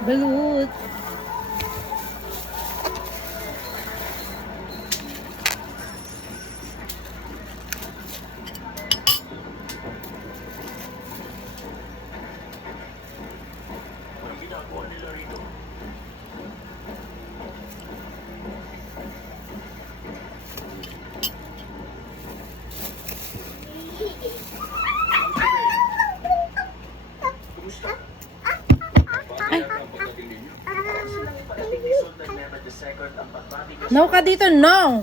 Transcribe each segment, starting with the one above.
Balut. Ay. No ka dito, no.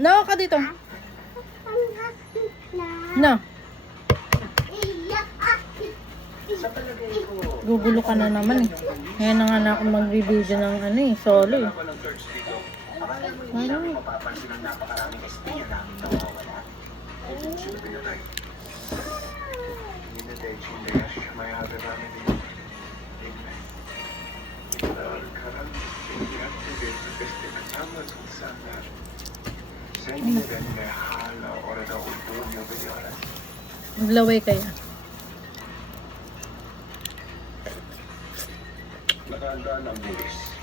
No ka dito. No. Gugulo ka na naman eh. Ngayon na nga na ako mag-video ng ano eh, solo eh. Ano eh. Maglaway kaya.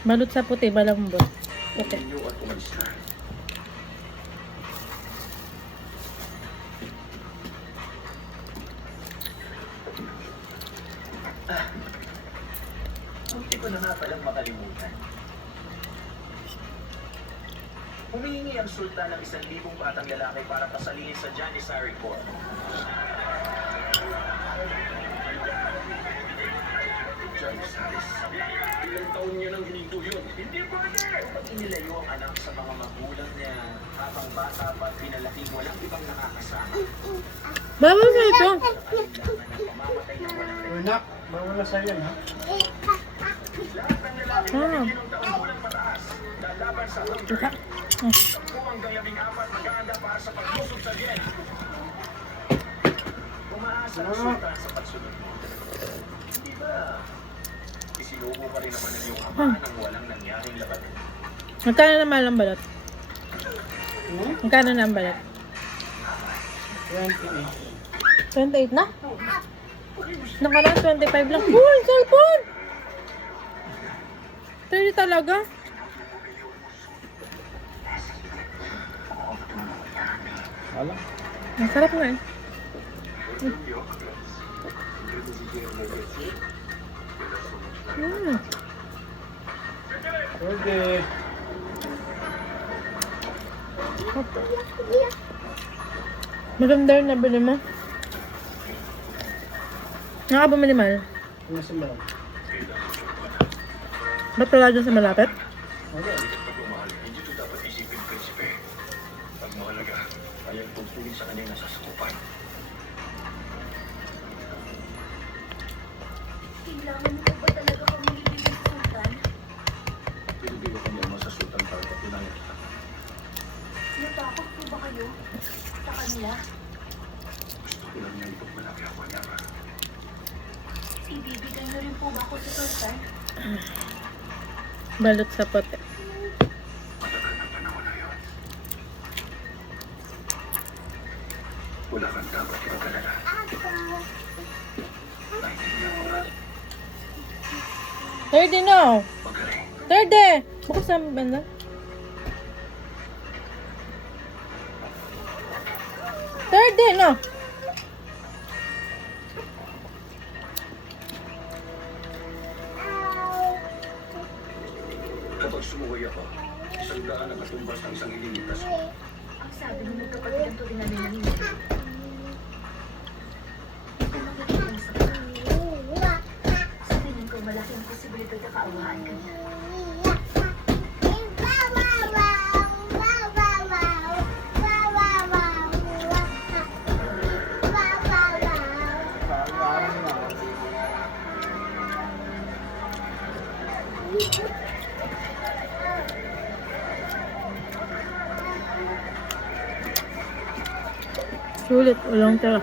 Balot sa puti, balambot. Okay. Hindi ko na nga palang makalimutan. Humihingi ang sultan ng 1,000 batang lalaki para pasalihin sa Janissary Court. Janissaries? Ilang taon niya nang hininto yun? Hindi pwede! Pag inilayo ang anak sa mga magulang niya, habang bata pa pinalaki, walang ibang nakakasama. Bawal na ito. Kailangan ng pamamatay ng walang Anak, bawal na sa'yo, ha? lahat ng lalaki na ilang taon walang mataas. Lalaban sa Ika. 10 hanggang 14 mag-aanda para sa paglusog sa Vienna. Umaasa ang sultan sa pagsunod mo. Hindi ba? Isinubo pa rin naman ng iyong ama nang walang nangyaring labanan. Magkano naman ang balot? Magkano na ang balot? 28. 28 na? Nakaraan 25 lang. Uy, cellphone! 30 talaga? Wala. Ang sarap nga eh. Pwede. Maganda rin nabili mo. Nakabumili mahal. Ano sa mga? Ba't wala dyan sa malapit? Wala. Pagmamahal, hindi ito dapat isipin, prinsipe. Pag mahalaga, ayaw tugtugin sa kanyang nasasakupan. Kailangan mo ba talaga kami ibigay sa sultan? Pinibigay ko niya sa sultan para patunayan kita. Natakot po ba kayo sa kanila? Gusto ko lang niya ipagmalaki ang manyaman. Ibibigay na rin po ba ako sa sultan? Balot sa puti. Matagal na panahon na yun. Wala kang dapat ipag-alala. Naintindihan ko na. 30 na. Magaling. 30! Bukas sa banda. 30 na. Kapag sumuway ako, 100 ang katumbas ng isang ililitas ko. Ang sabi mo magkapatid ang tuloy namin ng hindi. Ito nakikilang sa kanya. Sa tingin ko malaking posibilidad na kaawaan ka niya. Sulit. Walang tira.